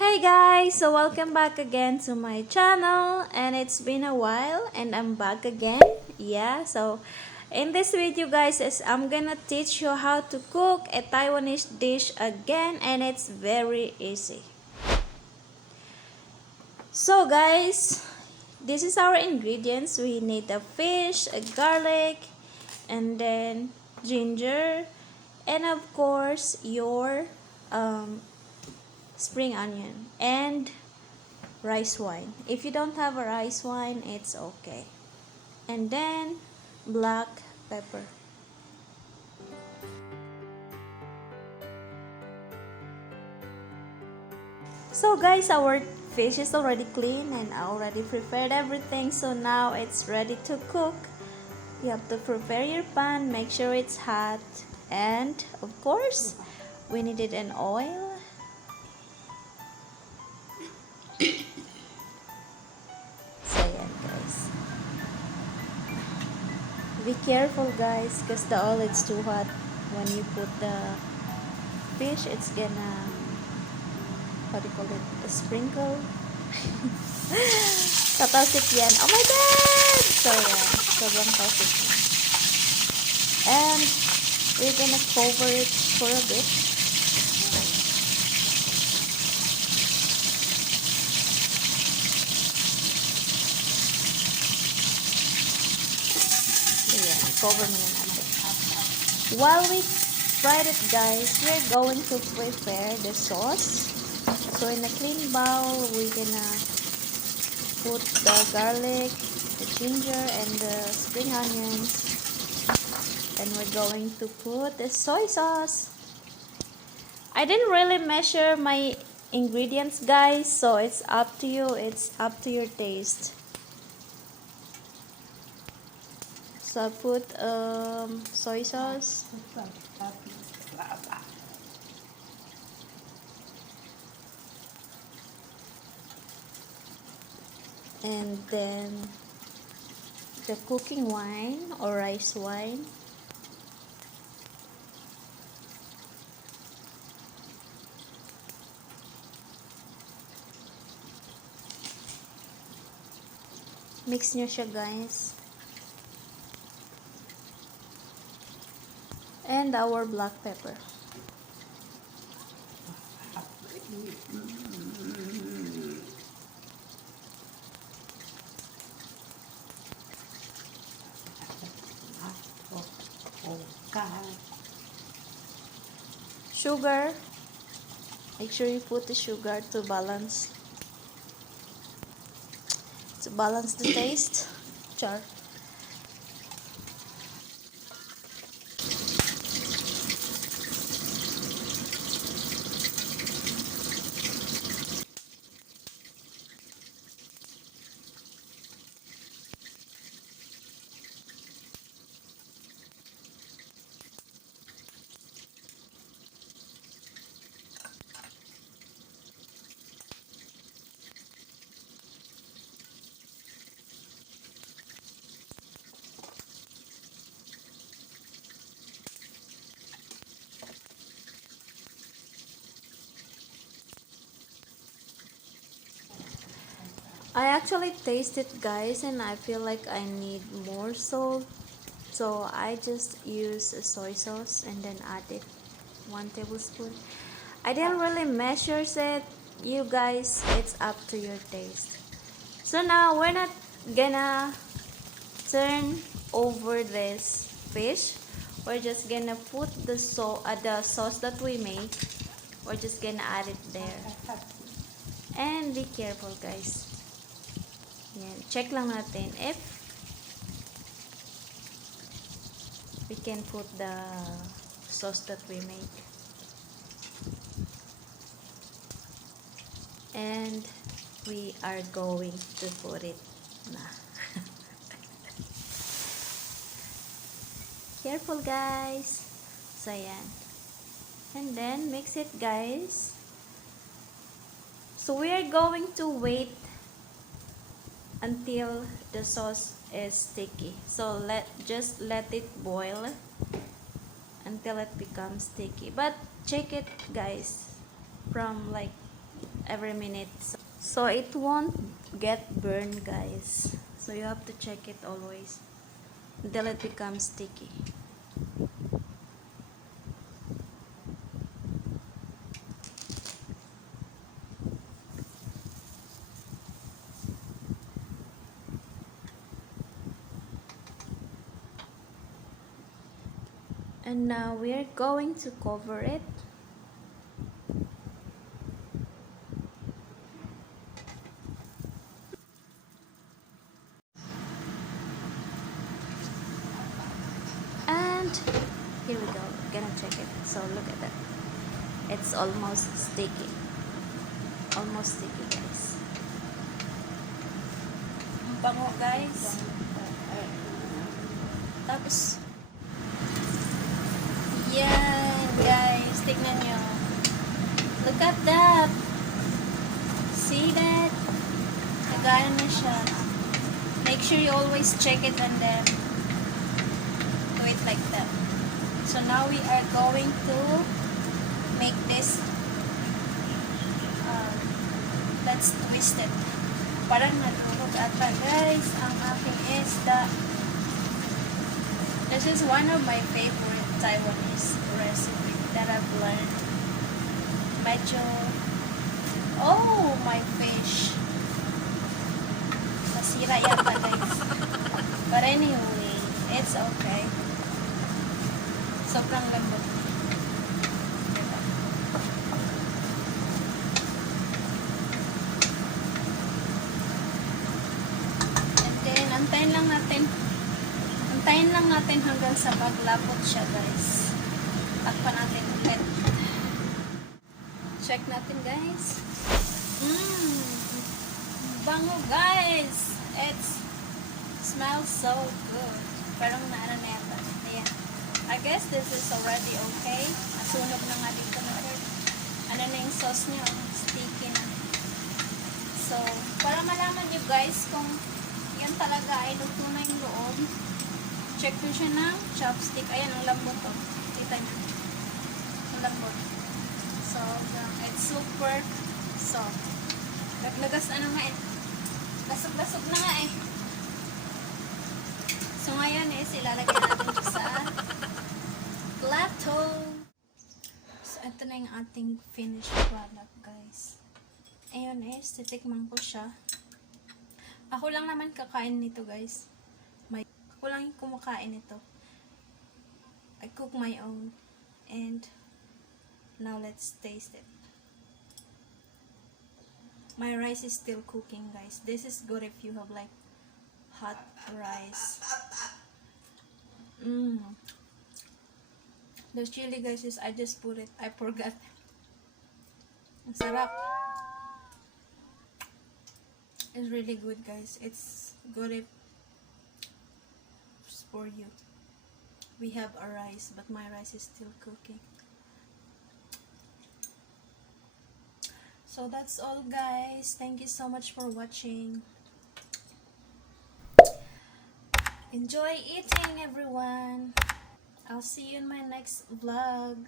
Hey guys, so welcome back again to my channel, and it's been a while and I'm back again. So in this video guys, I'm gonna teach you how to cook a Taiwanese dish again, and it's very easy. So guys, this is our ingredients. We need a fish, a garlic, and then ginger, and of course your spring onion and rice wine. If you don't have a rice wine, it's okay. And then black pepper. So guys, our fish is already clean and I already prepared everything. So now it's ready to cook. You have to prepare your pan, make sure it's hot, and of course, we needed an oil. So yan guys. Be careful guys, because the oil is too hot. When you put the fish, it's gonna, what do you call it, a sprinkle. Tatalsik yan. Oh my god! So yan, sobrang talsik yan. And we're gonna cover it for a bit. So yan, cover muna natin. While we fried it guys, we're going to prepare the sauce. So in a clean bowl, we're gonna put the garlic, the ginger, and the spring onions. And we're going to put the soy sauce. I didn't really measure my ingredients guys, so it's up to you. It's up to your taste. So I put soy sauce. And then the cooking wine or rice wine. Mix nyo siya guys. And our black pepper. Sugar. Make sure you put the sugar to balance the taste. Char. I actually tasted guys, and I feel like I need more salt, so I just use a soy sauce and then add it 1 tablespoon. I didn't really measure it, you guys, it's up to your taste. So now we're not gonna turn over this fish. We're just gonna put the sauce that we make. We're just gonna add it there. And be careful guys. Yan. Check lang natin if we can put the sauce that we make. And we are going to put it na. Careful guys. So yan. And then mix it guys. So we are going to wait until the sauce is sticky. So just let it boil until it becomes sticky. But check it guys from like every minute, so it won't get burned, guys. So you have to check it always until it becomes sticky. And now we're going to cover it. And here we go. Gonna check it. So look at that. It's almost sticky. Almost sticky, guys. Ang bango, guys. Tapos, yan, guys. Tignan nyo. Look at that. See that? Nagana na siya. Make sure you always check it and then do it like that. So now we are going to make this. Let's twist it. Parang nadurog ata, guys, ang aking isda. This is one of my favorite Taiwanese recipe that I've learned. Medyo, oh, my fish. Nasira yata, guys. But anyway, it's okay. Sobrang lambot. And then, antayin lang natin hanggang sa maglapot siya, guys. Takpan natin ulit. Check natin, guys. Bango, guys. It smells so good. Parang naano na yata. Ayan. I guess this is already okay. Nasunog na nga dito na rin. Ano na yung sauce niya? Sticky na. So, para malaman nyo, guys, kung yan talaga ay luto na yung loob, check nyo siya ng chopstick. Ayan, ang lambot to. Kita nyo. Ang lambot. So, it's super soft. Laglagas na nga eh. Lasog-lasog na nga eh. So, ngayon is ilalagay natin siya sa plato. So, ito na yung ating finished product, guys. Ayun is, titikman ko siya. Ako lang naman kakain nito, guys. Ako lang yung kumakain nito. I cook my own. And, now let's taste it. My rice is still cooking, guys. This is good if you have like hot rice. The chili, guys, is I just put it. I forgot. Ang sarap. It's really good, guys. It's good if for you. We have a rice, but my rice is still cooking. So that's all, guys. Thank you so much for watching. Enjoy eating, everyone. I'll see you in my next vlog.